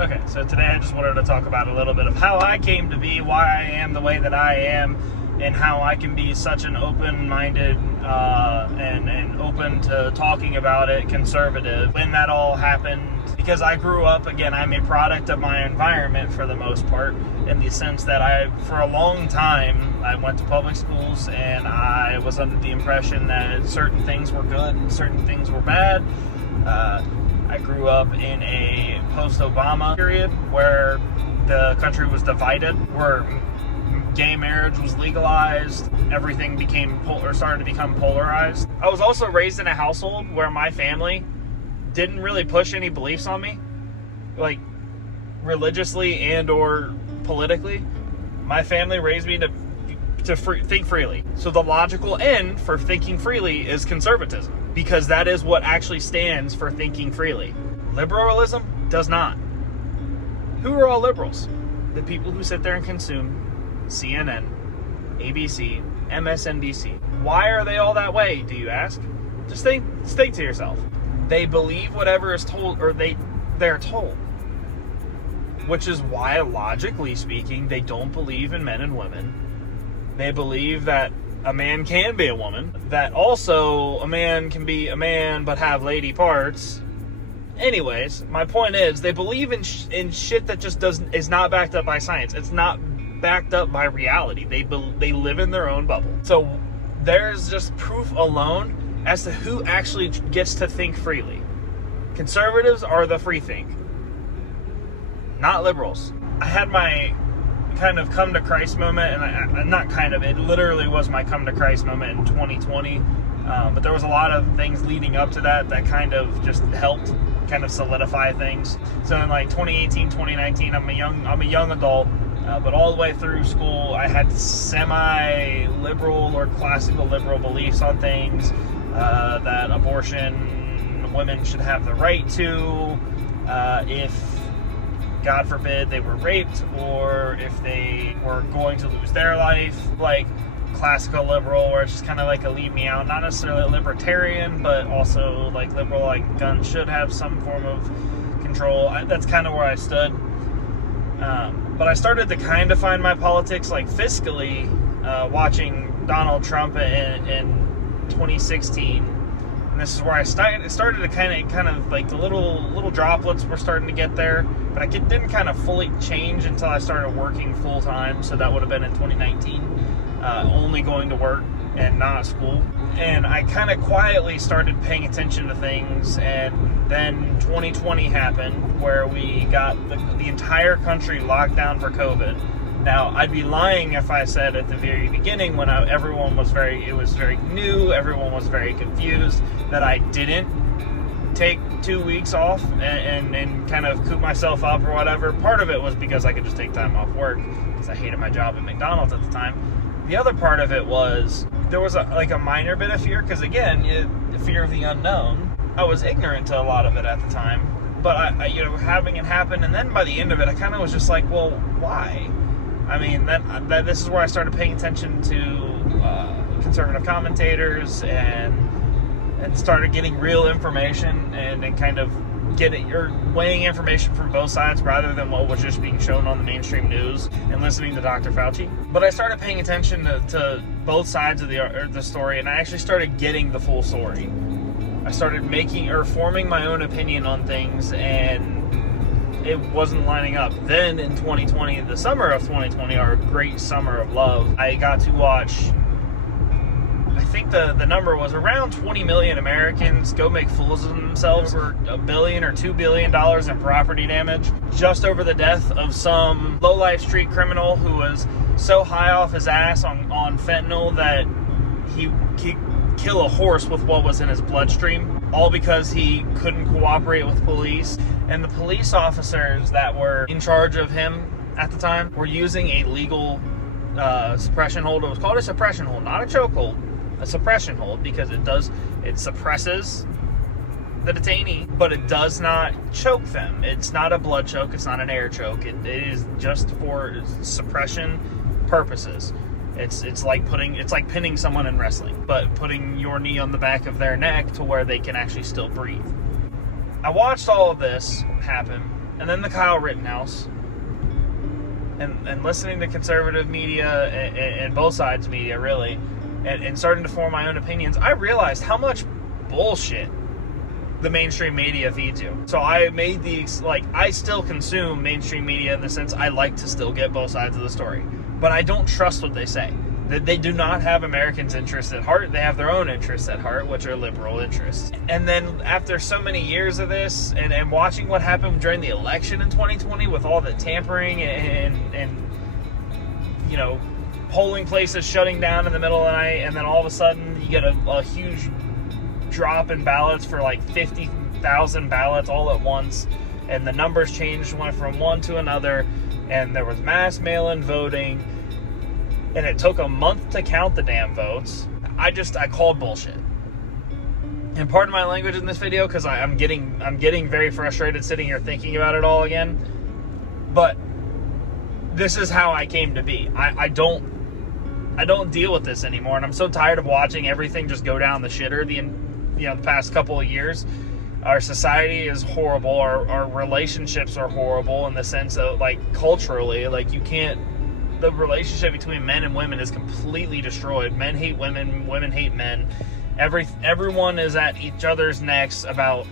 Okay, so today I just wanted to talk about a little bit of how I came to be, why I am the way that I am, and how I can be such an open-minded and open to talking about it conservative when that all happened. Because I grew up, again, I'm a product of my environment for the most part, in the sense that for a long time, I went to public schools and I was under the impression that certain things were good and certain things were bad. I grew up in a post-Obama period where the country was divided, where gay marriage was legalized, everything started to become polarized. I was also raised in a household where my family didn't really push any beliefs on me, like religiously and or politically. My family raised me to think freely. So the logical end for thinking freely is conservatism, because that is what actually stands for thinking freely. Liberalism does not. Who are all liberals? The people who sit there and consume CNN, ABC, MSNBC. Why are they all that way, do you ask? Just think to yourself. They believe whatever is told, or they're told. Which is why, logically speaking, they don't believe in men and women. They believe that a man can be a woman, that also a man can be a man but have lady parts. Anyways, my point is, they believe in shit that just is not backed up by science. It's not backed up by reality. They live in their own bubble. So there's just proof alone as to who actually gets to think freely. Conservatives are the free think, not liberals. I had my kind of come to Christ moment, and it literally was my come to Christ moment in 2020. But there was a lot of things leading up to that kind of just helped kind of solidify things. So in like 2018, 2019, I'm a young adult, but all the way through school, I had semi-liberal or classical liberal beliefs on things, that abortion, women should have the right to, if God forbid they were raped, or if they were going to lose their life. Like classical liberal, where it's just kind of like a leave me out, not necessarily a libertarian, but also like liberal, like guns should have some form of control. That's kind of where I stood. But I started to kind of find my politics like fiscally, watching Donald Trump in 2016. And this is where I started to kind of like the little droplets were starting to get there, but I didn't kind of fully change until I started working full time. So that would have been in 2019, only going to work and not school. And I kind of quietly started paying attention to things, and then 2020 happened, where we got the entire country locked down for COVID. Now, I'd be lying if I said at the very beginning, when everyone was very new, everyone was very confused, that I didn't take 2 weeks off and kind of coop myself up or whatever. Part of it was because I could just take time off work, because I hated my job at McDonald's at the time. The other part of it was, there was a minor bit of fear, because again, the fear of the unknown. I was ignorant to a lot of it at the time, but I having it happen, and then by the end of it, I kind of was just like, well, why? I mean, this is where I started paying attention to conservative commentators and started getting real information and kind of weighing information from both sides rather than what was just being shown on the mainstream news and listening to Dr. Fauci. But I started paying attention to both sides of the story, and I actually started getting the full story. I started forming my own opinion on things, and it wasn't lining up. Then in 2020, the summer of 2020, our great summer of love, I got to watch, I think the number was around 20 million Americans go make fools of themselves, over $1 billion or $2 billion in property damage, just over the death of some low-life street criminal who was so high off his ass on fentanyl that he kill a horse with what was in his bloodstream, all because he couldn't cooperate with police. And the police officers that were in charge of him at the time were using a legal suppression hold. It was called a suppression hold, not a chokehold, a suppression hold, because it suppresses the detainee, but it does not choke them. It's not a blood choke, it's not an air choke. It is just for suppression purposes. It's like pinning someone in wrestling, but putting your knee on the back of their neck to where they can actually still breathe. I watched all of this happen, and then the Kyle Rittenhouse, and listening to conservative media and both sides media, really, and starting to form my own opinions, I realized how much bullshit the mainstream media feeds you. So I made I still consume mainstream media in the sense I like to still get both sides of the story. But I don't trust what they say. They do not have Americans' interests at heart. They have their own interests at heart, which are liberal interests. And then after so many years of this, and watching what happened during the election in 2020 with all the tampering and polling places shutting down in the middle of the night, and then all of a sudden you get a huge drop in ballots for like 50,000 ballots all at once, and the numbers changed, went from one to another, and there was mass mail-in voting, and it took a month to count the damn votes. I called bullshit. And pardon my language in this video, because I'm getting very frustrated sitting here thinking about it all again. But this is how I came to be. I don't deal with this anymore, and I'm so tired of watching everything just go down the shitter the past couple of years. Our society is horrible. Our relationships are horrible in the sense of, like, culturally, like, the relationship between men and women is completely destroyed. Men hate women, women hate men. Everyone is at each other's necks about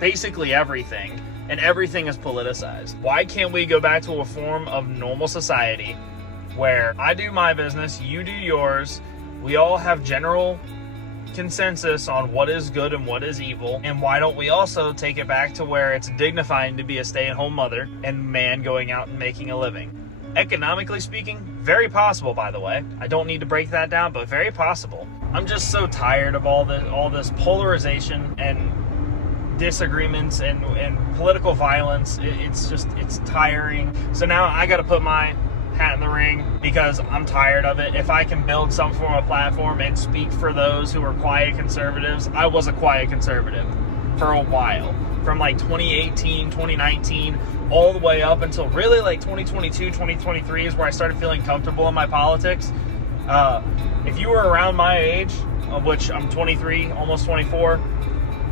basically everything, and everything is politicized. Why can't we go back to a form of normal society where I do my business, you do yours, we all have general consensus on what is good and what is evil? And why don't we also take it back to where it's dignifying to be a stay-at-home mother and man going out and making a living? Economically speaking, very possible, by the way. I don't need to break that down, but very possible. I'm just so tired of all this polarization and disagreements and political violence. It's tiring. So now I got to put my hat in the ring because I'm tired of it. If I can build some form of platform and speak for those who are quiet conservatives, I was a quiet conservative for a while. From like 2018, 2019, all the way up until really like 2022, 2023 is where I started feeling comfortable in my politics. If you were around my age, of which I'm 23, almost 24,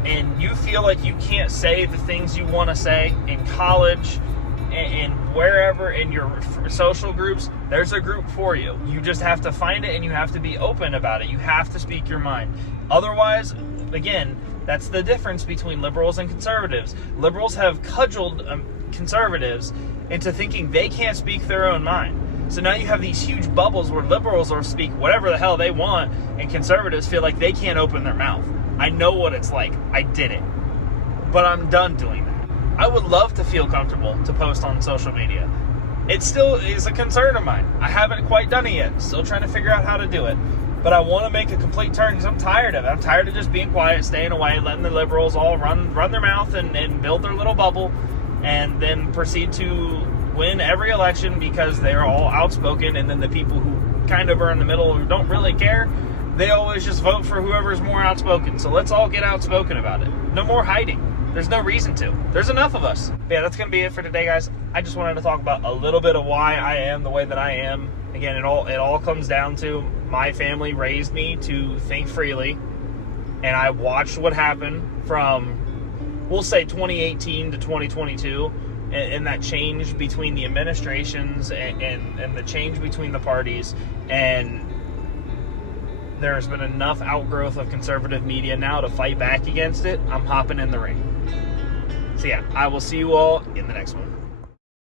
and you feel like you can't say the things you want to say in college and wherever in your social groups, there's a group for you. You just have to find it, and you have to be open about it. You have to speak your mind. Otherwise, again, that's the difference between liberals and conservatives. Liberals have cudgeled conservatives into thinking they can't speak their own mind. So now you have these huge bubbles where liberals will speak whatever the hell they want, and conservatives feel like they can't open their mouth. I know what it's like. I did it. But I'm done doing that. I would love to feel comfortable to post on social media. It still is a concern of mine. I haven't quite done it yet. Still trying to figure out how to do it. But I want to make a complete turn because I'm tired of it. I'm tired of just being quiet, staying away, letting the liberals all run their mouth and build their little bubble, and then proceed to win every election because they're all outspoken, and then the people who kind of are in the middle who don't really care, they always just vote for whoever's more outspoken. So let's all get outspoken about it. No more hiding. There's no reason to. There's enough of us. But yeah, that's going to be it for today, guys. I just wanted to talk about a little bit of why I am the way that I am. Again, it all comes down to my family raised me to think freely, and I watched what happened from, we'll say, 2018 to 2022, and that change between the administrations and the change between the parties, and there's been enough outgrowth of conservative media now to fight back against it. I'm hopping in the ring. So yeah, I will see you all in the next one.